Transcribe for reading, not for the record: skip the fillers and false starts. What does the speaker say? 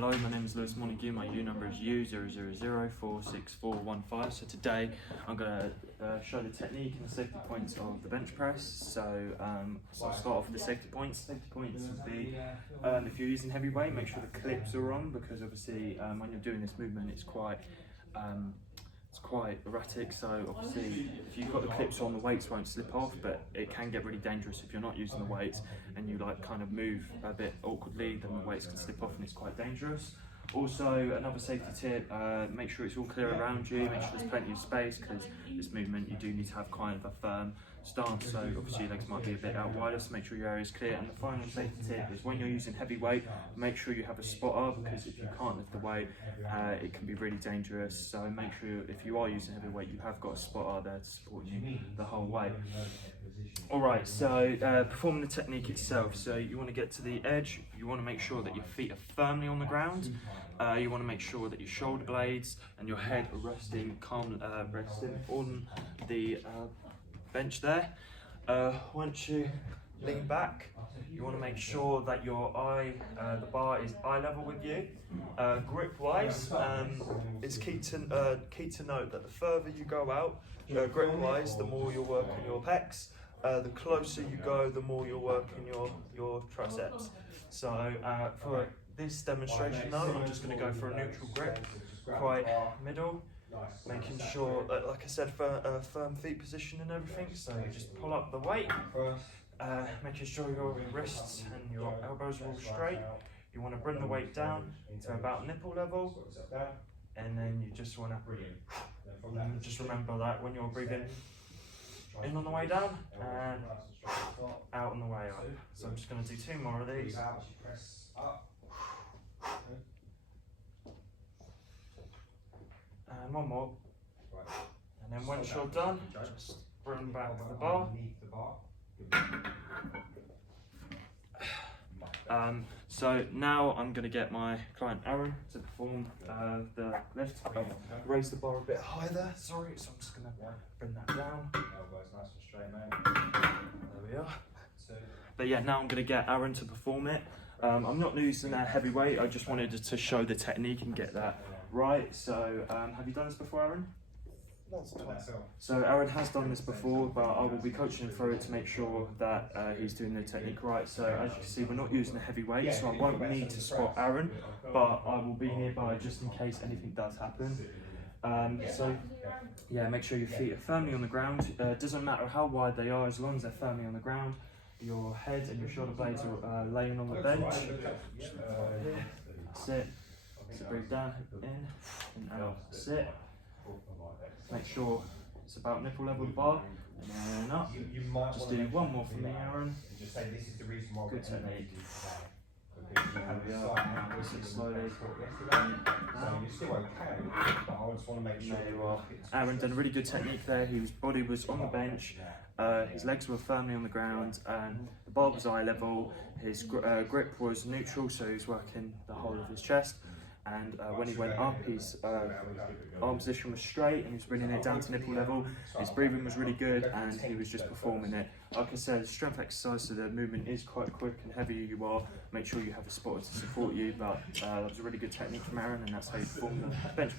Hello, my name is Lewis Montague. My U number is U000464415. So today I'm going to show the technique and the safety points of the bench press. So I'll start off with the safety points. Safety points would be if you're using heavy weight, make sure the clips are on, because obviously when you're doing this movement it's quite erratic, so obviously if you've got the clips on, the weights won't slip off, but it can get really dangerous if you're not using the weights and you kind of move a bit awkwardly, then the weights can slip off and it's quite dangerous. Also, another safety tip, make sure it's all clear around you, make sure there's plenty of space, because this movement you do need to have kind of a firm stance, so obviously your legs might be a bit out wider, so make sure your area is clear. And the final safety tip is when you're using heavy weight, make sure you have a spotter, because if you can't lift the weight, it can be really dangerous. So make sure if you are using heavy weight, you have got a spotter there to support you the whole way. Alright, so performing the technique itself, so you want to get to the edge, you want to make sure that your feet are firmly on the ground, you want to make sure that your shoulder blades and your head are resting on the bench there. Once you lean back, you want to make sure that your the bar is eye level with you. Grip wise, it's key to note that the further you go out, grip wise, the more you'll work on your pecs. The closer you go, the more you're working your triceps. So for this demonstration though, I'm just going to go for a neutral grip, quite middle, making sure that, like I said, for a firm feet position and everything. So you just pull up the weight, making sure your wrists and your elbows are all straight. You want to bring the weight down to about nipple level, and then you just want to just remember that when you're breathing in on the way down and out on the way up. So I'm just going to do 2 more of these. And 1 more. And then once you're done, just bring back the bar. So now I'm going to get my client Aaron to perform the lift. I've raised the bar a bit higher there, sorry, so I'm just going to bring that down. Elbows nice and straight, mate. There we are. But yeah, now I'm going to get Aaron to perform it. I'm not using that heavy weight, I just wanted to show the technique and get that right. So have you done this before, Aaron? So Aaron has done this before, but I will be coaching him through it to make sure that he's doing the technique right. So as you can see, we're not using a heavy weight, so I won't need to spot Aaron, but I will be nearby just in case anything does happen. So yeah, make sure your feet are firmly on the ground. Doesn't matter how wide they are, as long as they're firmly on the ground. Your head and your shoulder blades are laying on the bench. That's it. So breathe down, in and out. That's it. Make sure it's about nipple level bar, and then up. Just do 1 more for me, Aaron. Good technique. There we are. Sit slowly. There you are. Aaron done a really good technique there. His body was on the bench, his legs were firmly on the ground, and the bar was eye level. His grip was neutral, so he was working the whole of his chest. And when he went up, his arm position was straight and he was bringing it down to nipple level. His breathing was really good and he was just performing it. Like I said, strength exercise, so the movement is quite quick, and heavier you are, make sure you have a spotter to support you. But that was a really good technique from Aaron, and that's how you perform the bench.